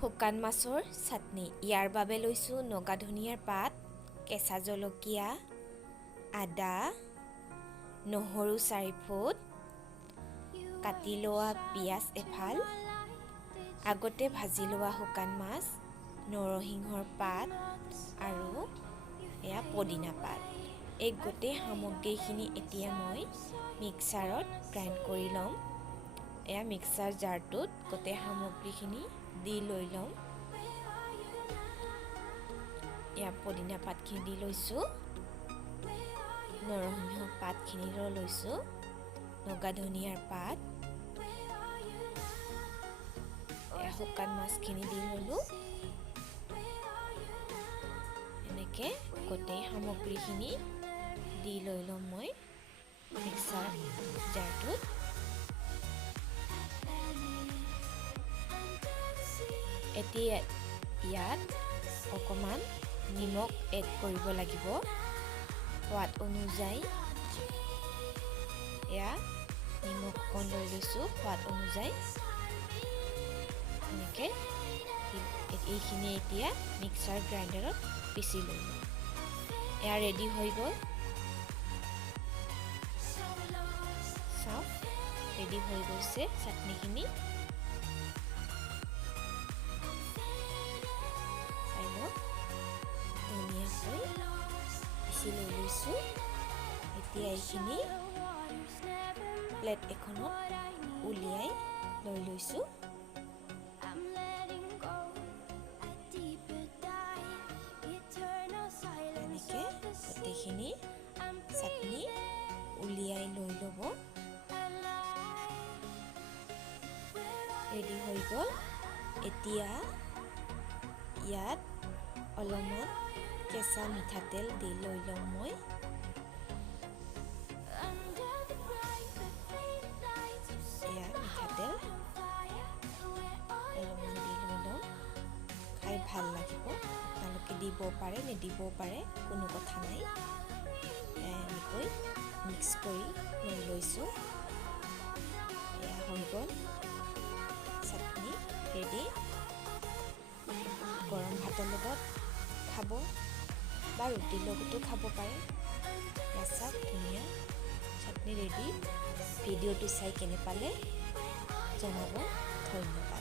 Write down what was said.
শুকান মাছৰ চাটনি। ইয়াৰ বাবে লৈছোঁ নগা ধনিয়াৰ পাত, কেঁচা জলকীয়া, আদা, নহৰু 4 ফুট, কাটি লোৱা পিঁয়াজ এফাল, আগতে ভাজি লোৱা শুকান মাছ, নৰসিংহৰ পাত আৰু এয়া পদিনা পাত। এই গোটেই সামগ্ৰীখিনি এতিয়া মই মিক্সাৰত গ্ৰাইণ্ড কৰি ল'ম। এয়া মিক্সাৰ জাৰটোত গোটেই সামগ্ৰীখিনি দি লৈ ল'ম। এয়া পদিনা পাতখিনি দি লৈছোঁ, নৰসিংহ পাতখিনিও লৈছোঁ, নগা ধনিয়াৰ পাত, এয়া শুকান মাছখিনি দি ল'লোঁ। এনেকৈ গোটেই সামগ্ৰীখিনি দি লৈ ল'ম মই মিক্সাৰ জাৰটোত। এতিয়া ইয়াত অকণমান নিমখ এড কৰিব লাগিব সোৱাদ অনুযায়ী। এয়া নিমখ অকণ লৈ লৈছোঁ সোৱাদ অনুযায়ী। এনেকৈ এইখিনি এতিয়া মিক্সাৰ গ্ৰাইণ্ডাৰত পিচি লৈ ল'ম। এয়া ৰেডি হৈ গ'ল। চাওক ৰেডি হৈ গৈছে চাটনিখিনি। ধুনীয়াকৈ পিচি লৈ লৈছোঁ। এতিয়া এইখিনি প্লেট এখনত উলিয়াই লৈ লৈছোঁ। এনেকৈ গোটেইখিনি চাটনি উলিয়াই লৈ ল'ব। ৰেডি হৈ গ'ল। এতিয়া ইয়াত অলপমান কেঁচা মিঠাতেল দি লৈ ল'ম মই। এয়া মিঠাতেল অলপমান দি লৈ ল'ম। খাই ভাল লাগিব। আপোনালোকে দিব পাৰে নিদিবও পাৰে, কোনো কথা নাই। এনেকৈ মিক্স কৰি লৈ লৈছোঁ। এয়া হৈ গ'ল চাটনি ৰেডি। গৰম ভাতৰ লগত খাব বা ৰুটিৰ লগতো খাব পাৰে। চাওক ধুনীয়া চাটনি ৰেডি। ভিডিঅ'টো চাই কেনে পালে জনাব। ধন্যবাদ।